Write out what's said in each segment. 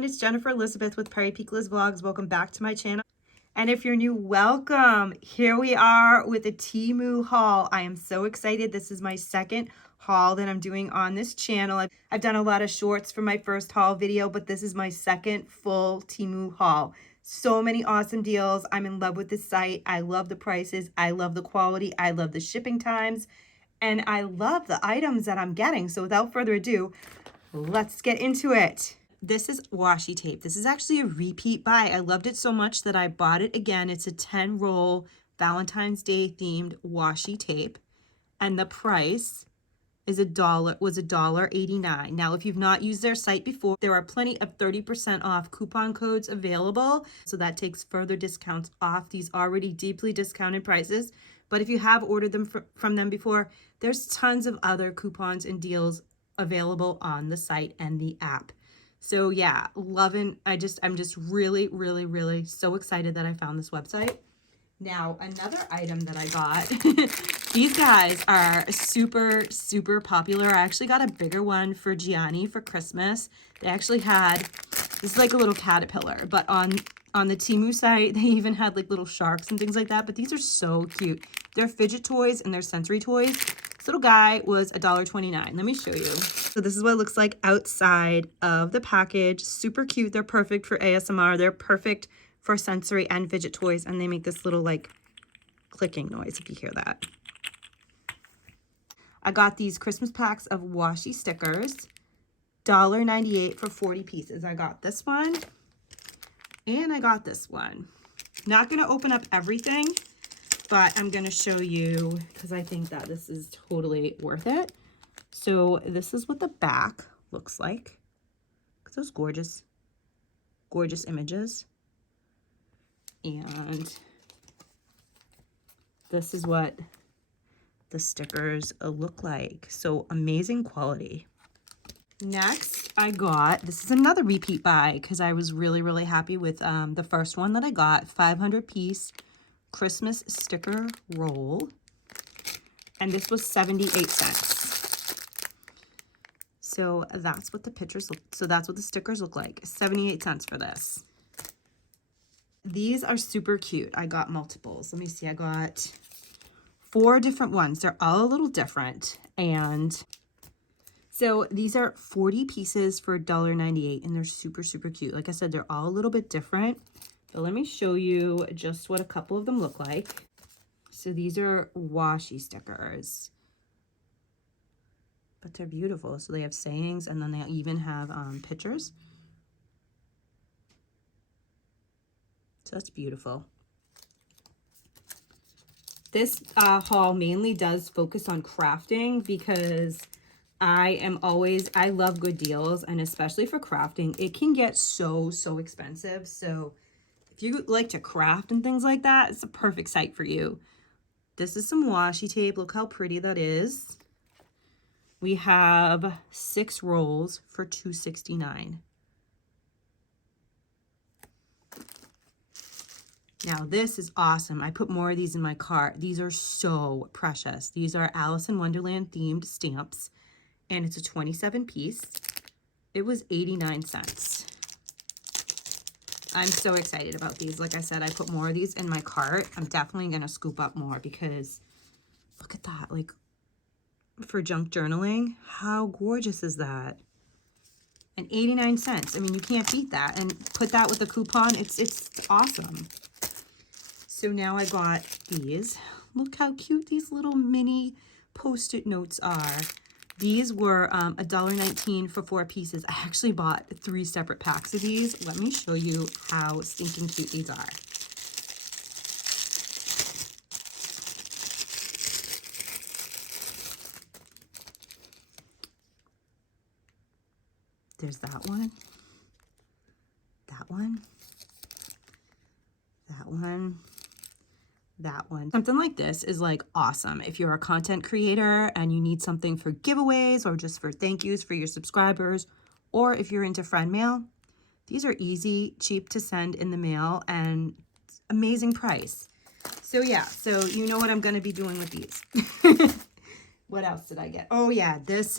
everyone, it's Jennifer Elizabeth with Prairie Peak Liz Vlogs. Welcome back to my channel. And if you're new, welcome. Here we are with a Temu haul. I am so excited. This is my second haul that I'm doing on this channel. I've done a lot of shorts for my first haul video, but this is my second full Temu haul. So many awesome deals. I'm in love with this site. I love the prices. I love the quality. I love the shipping times. And I love the items that I'm getting. So without further ado, let's get into it. This is washi tape. This is actually a repeat buy. I loved it so much that I bought it again. It's a 10 roll Valentine's Day themed washi tape. And the price is $1.89. Now, if you've not used their site before, there are plenty of 30% off coupon codes available. So that takes further discounts off these already deeply discounted prices. But if you have ordered them from them before, there's tons of other coupons and deals available on the site and the app. So yeah, loving, I'm just really so excited that I found this website. Now, another item that I got, these guys are super popular. I actually got a bigger one for Gianni for Christmas. They actually had, this is like a little caterpillar, but on the Temu site, they even had like little sharks and things like that, but these are so cute. They're fidget toys and they're sensory toys. This little guy was $1.29. Let me show you. So this is what it looks like outside of the package. Super cute. They're perfect for ASMR. They're perfect for sensory and fidget toys. And they make this little like clicking noise if you hear that. I got these Christmas packs of washi stickers. $1.98 for 40 pieces. I got this one and I got this one. Not going to open up everything, but I'm going to show you because I think that this is totally worth it. So this is what the back looks like. Look at those gorgeous images. And this is what the stickers look like. So amazing quality. Next, I got, this is another repeat buy because I was really happy with the first one that I got. 500 piece Christmas sticker roll. And this was 78 cents. So that's what the pictures look, so that's what the stickers look like. 78 cents for this. These are super cute. I got multiples. Let me see. I got 4 different ones. They're all a little different. And so these are 40 pieces for $1.98 and they're super cute. Like I said, they're all a little bit different. But let me show you just what a couple of them look like. So these are washi stickers. But they're beautiful. So they have sayings and then they even have pictures. So that's beautiful. This haul mainly does focus on crafting because I love good deals, and especially for crafting, it can get so expensive. So if you like to craft and things like that, it's a perfect site for you. This is some washi tape. Look how pretty that is. We have 6 rolls for $2.69. Now this is awesome. I put more of these in my cart. These are so precious. These are Alice in Wonderland themed stamps, and it's a 27 piece. It was 89 cents. I'm so excited about these. Like I said, I put more of these in my cart. I'm definitely going to scoop up more because look at that. Like, for junk journaling, how gorgeous is that? And 89 cents. I mean, you can't beat that. And put that with a coupon. It's awesome. So now I got these. Look how cute these little mini Post-it notes are. These were $1.19 for 4 pieces. I actually bought 3 separate packs of these. Let me show you how stinking cute these are. There's that one, that one, that one, that one. Something like this is like awesome if you're a content creator and you need something for giveaways or just for thank yous for your subscribers, or if you're into friend mail. These are easy, cheap to send in the mail, and amazing price. So yeah, so you know what I'm going to be doing with these. What else did I get? Oh yeah, this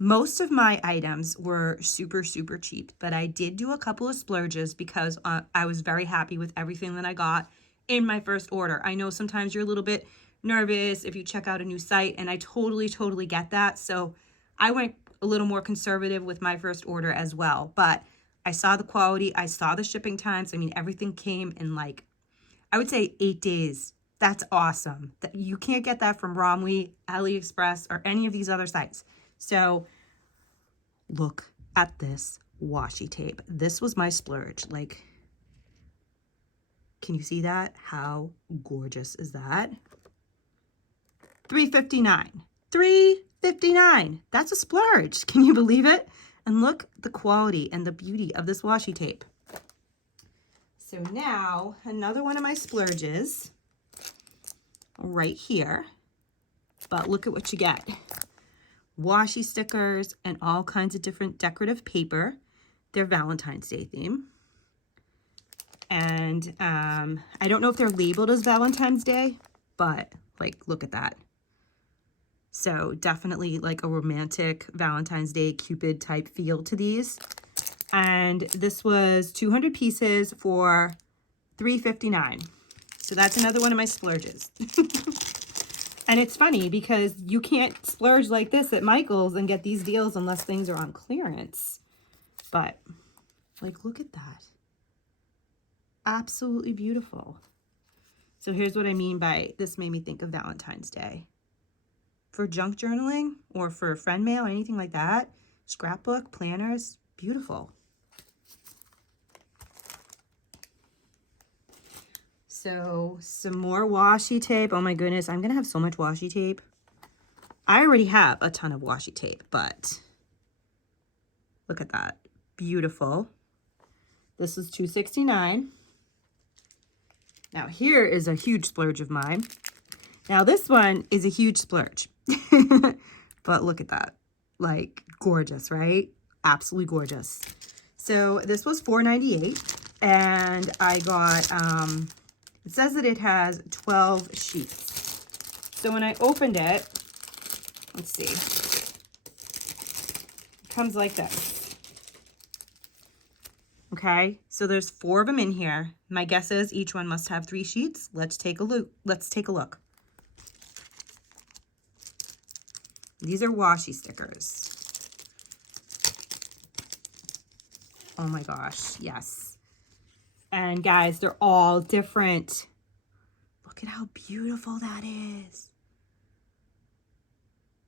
Most of my items were super, super cheap, but I did do a couple of splurges because I was very happy with everything that I got in my first order. I know sometimes you're a little bit nervous if you check out a new site, and I totally, totally get that. So I went a little more conservative with my first order as well, but I saw the quality, I saw the shipping times. I mean, everything came in like, I would say 8 days. That's awesome. You can't get that from Romwe, AliExpress, or any of these other sites. So look at this washi tape. This was my splurge. Like, can you see that? How gorgeous is that? $3.59. $3.59. That's a splurge. Can you believe it? And look the quality and the beauty of this washi tape. So now another one of my splurges right here. But look at what you get. Washi stickers and all kinds of different decorative paper. They're Valentine's Day theme. And I don't know if they're labeled as Valentine's Day, but like, look at that. So definitely like a romantic Valentine's Day Cupid type feel to these. And this was 200 pieces for $3.59. So that's another one of my splurges. And it's funny because you can't splurge like this at Michael's and get these deals unless things are on clearance. But like, look at that. Absolutely beautiful. So here's what I mean by this made me think of Valentine's Day. For junk journaling or for friend mail or anything like that, scrapbook, planners, beautiful. So some more washi tape. Oh my goodness, I'm gonna have so much washi tape. I already have a ton of washi tape, but look at that. Beautiful. This is $2.69. Now here is a huge splurge of mine. Now this one is a huge splurge. But look at that. Like, gorgeous, right? Absolutely gorgeous. So this was $4.98, and I got it says that it has 12 sheets. So when I opened it, let's see, it comes like this. Okay, so there's 4 of them in here. My guess is each one must have 3 sheets. Let's take a look. These are washi stickers. Oh my gosh, yes. And guys, they're all different. Look at how beautiful that is.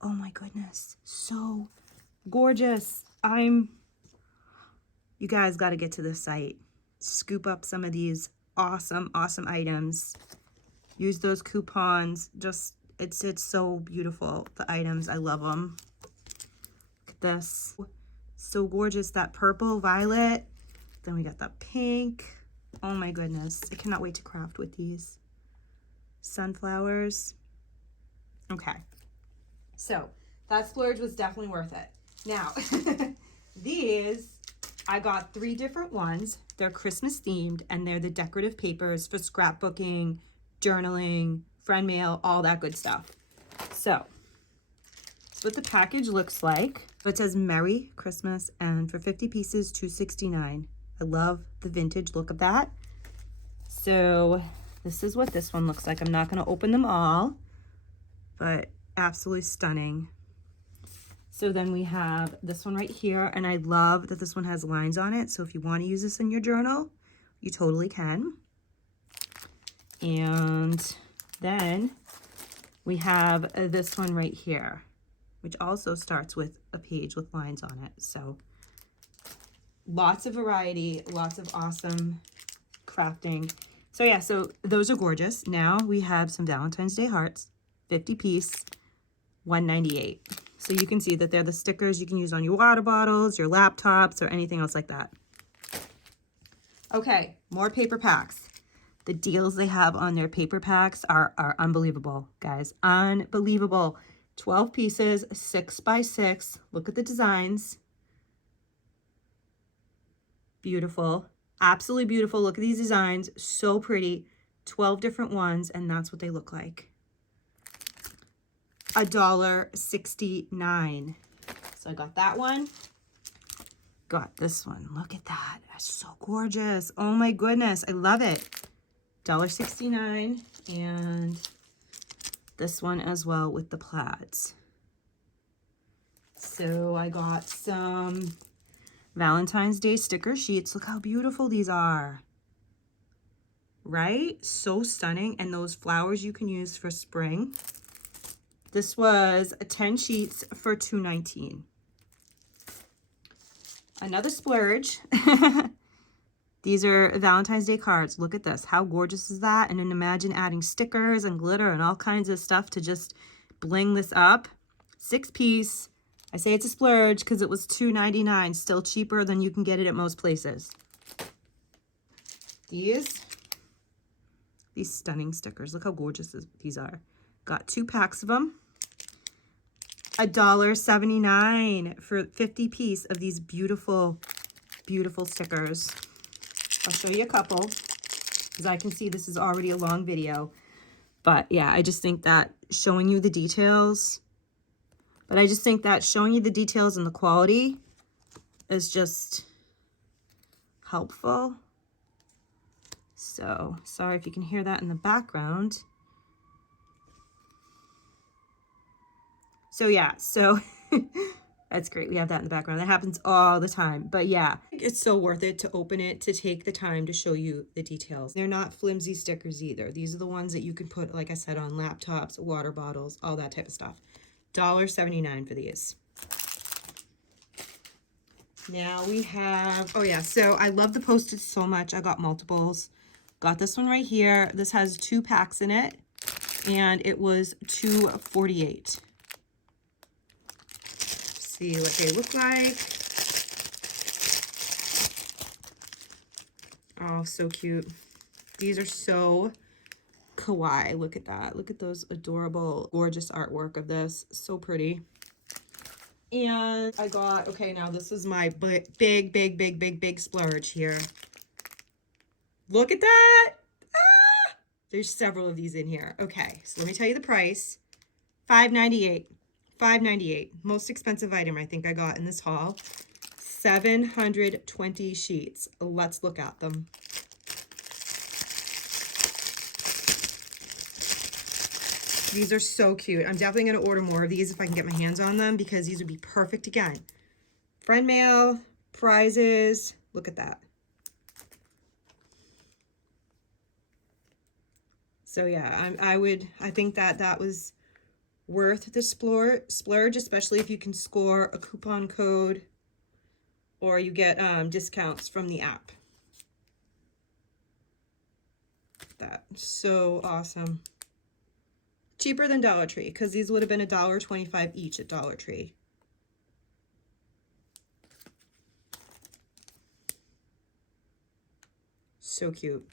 Oh my goodness, so gorgeous. You guys got to get to the site. Scoop up some of these awesome, awesome items. Use those coupons. Just, it's so beautiful, the items. I love them. Look at this. So gorgeous. That purple, violet. Then we got the pink. Oh my goodness. I cannot wait to craft with these. Sunflowers. Okay. So that splurge was definitely worth it. Now, these, I got 3 different ones. They're Christmas themed, and they're the decorative papers for scrapbooking, journaling, friend mail, all that good stuff. So that's what the package looks like. It says Merry Christmas, and for 50 pieces, $2.69. I love the vintage look of that. So this is what this one looks like. I'm not going to open them all, but absolutely stunning. So then we have this one right here, and I love that this one has lines on it. So if you want to use this in your journal, you totally can. And then we have this one right here, which also starts with a page with lines on it. So lots of variety, lots of awesome crafting. So yeah, so those are gorgeous. Now we have some Valentine's Day hearts, 50 piece, $1.98. So you can see that they're the stickers you can use on your water bottles, your laptops, or anything else like that. Okay, more paper packs. The deals they have on their paper packs are unbelievable, guys. Unbelievable. 12 pieces, 6 by 6. Look at the designs. Beautiful. Absolutely beautiful. Look at these designs. So pretty. 12 different ones, and that's what they look like. $1.69. So I got that one. Got this one. Look at that. That's so gorgeous. Oh my goodness. I love it. $1.69. And this one as well with the plaids. So I got some Valentine's Day sticker sheets. Look how beautiful these are. Right? So stunning. And those flowers you can use for spring. This was 10 sheets for $2.19. Another splurge. These are Valentine's Day cards. Look at this. How gorgeous is that? And then imagine adding stickers and glitter and all kinds of stuff to just bling this up. 6-piece. I say it's a splurge because it was $2.99. Still cheaper than you can get it at most places. These stunning stickers. Look how gorgeous these are. Got 2 packs of them. $1.79 for 50 piece of these beautiful, beautiful stickers. I'll show you a couple because I can see this is already a long video. But yeah, I just think that showing you the details, and the quality is just helpful. So sorry if you can hear that in the background. So yeah, that's great. We have that in the background. That happens all the time. But yeah, it's so worth it to open it, to take the time to show you the details. They're not flimsy stickers either. These are the ones that you can put, like I said, on laptops, water bottles, all that type of stuff. $1.79 for these. Now we have, oh yeah, so I love the Post-its so much. I got multiples. Got this one right here. This has 2 packs in it, and it was $2.48. See what they look like. Oh, so cute. These are so kawaii. Look at that. Look at those adorable, gorgeous artwork of this. So pretty. And I got, okay, now this is my big splurge here. Look at that. Ah! There's several of these in here. Okay, so let me tell you the price. $5.98. $5.98. Most expensive item I think I got in this haul. 720 sheets. Let's look at them. These are so cute. I'm definitely going to order more of these if I can get my hands on them because these would be perfect again. Friend mail, prizes. Look at that. So yeah, I think that was worth the splurge, especially if you can score a coupon code or you get discounts from the app. That so awesome. Cheaper than Dollar Tree because these would have been $1.25 each at Dollar Tree. So cute.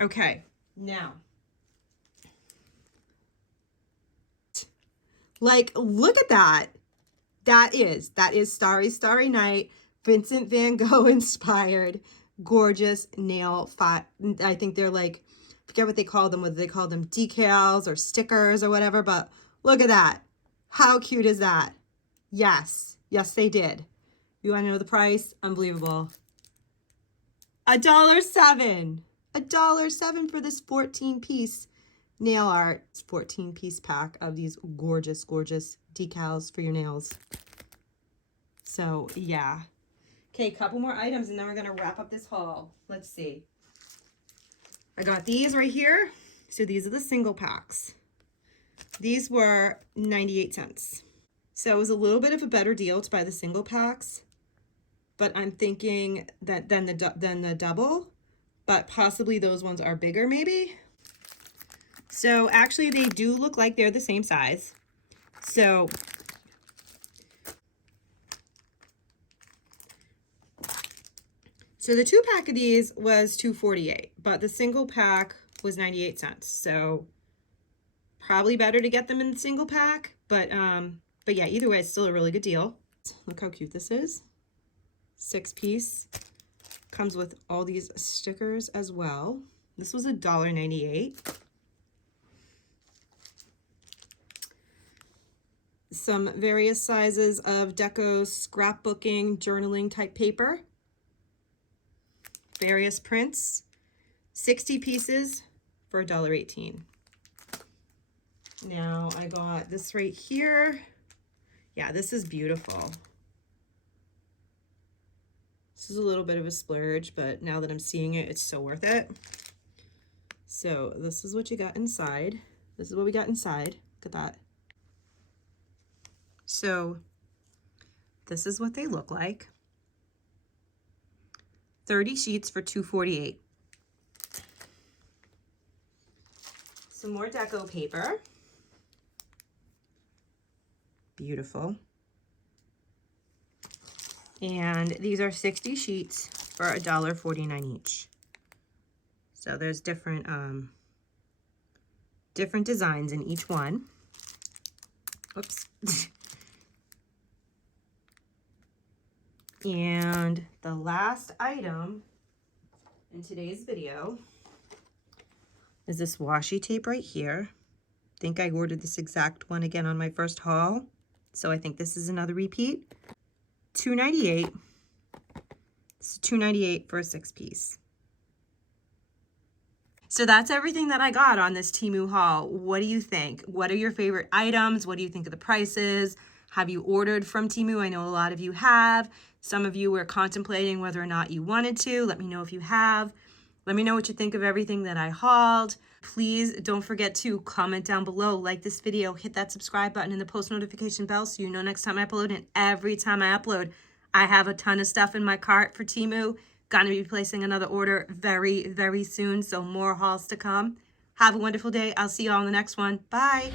Okay, now. Like, look at that. That is Starry, Starry Night, Vincent van Gogh inspired, gorgeous nail file. I think they're like, forget what they call them, whether they call them decals or stickers or whatever, but look at that. How cute is that? Yes, they did. You want to know the price? Unbelievable. $1.07. $1.07 for this 14-piece nail art. 14-piece pack of these gorgeous decals for your nails. So yeah. Okay, a couple more items and then we're gonna wrap up this haul. Let's see. I got these right here. So these are the single packs. These were 98 cents. So it was a little bit of a better deal to buy the single packs, but I'm thinking that then the double, but possibly those ones are bigger maybe. So actually they do look like they're the same size. So the 2-pack of these was $2.48, but the single pack was 98 cents. So probably better to get them in the single pack, but yeah, either way, it's still a really good deal. Look how cute this is. 6-piece. Comes with all these stickers as well. This was $1.98. some various sizes of deco scrapbooking, journaling type paper, various prints, 60 pieces for $1.18. Now I got this right here. Yeah, this is beautiful. This is a little bit of a splurge, but now that I'm seeing it, it's so worth it. So this is what you got inside. This is what we got inside. Look at that. So this is what they look like. 30 sheets for $2.48. Some more deco paper. Beautiful. And these are 60 sheets for $1.49 each. So there's different different designs in each one. Oops. And the last item in today's video is this washi tape right here. I think I ordered this exact one again on my first haul, so I think this is another repeat. $2.98. It's $2.98 for a 6-piece. So that's everything that I got on this Temu haul. What do you think? What are your favorite items? What do you think of the prices? Have you ordered from Temu? I know a lot of you have. Some of you were contemplating whether or not you wanted to. Let me know if you have. Let me know what you think of everything that I hauled. Please don't forget to comment down below, like this video, hit that subscribe button and the post notification bell so you know next time I upload. And every time I upload, I have a ton of stuff in my cart for Temu. Gonna be placing another order very, very soon, so more hauls to come. Have a wonderful day. I'll see you all in the next one. Bye.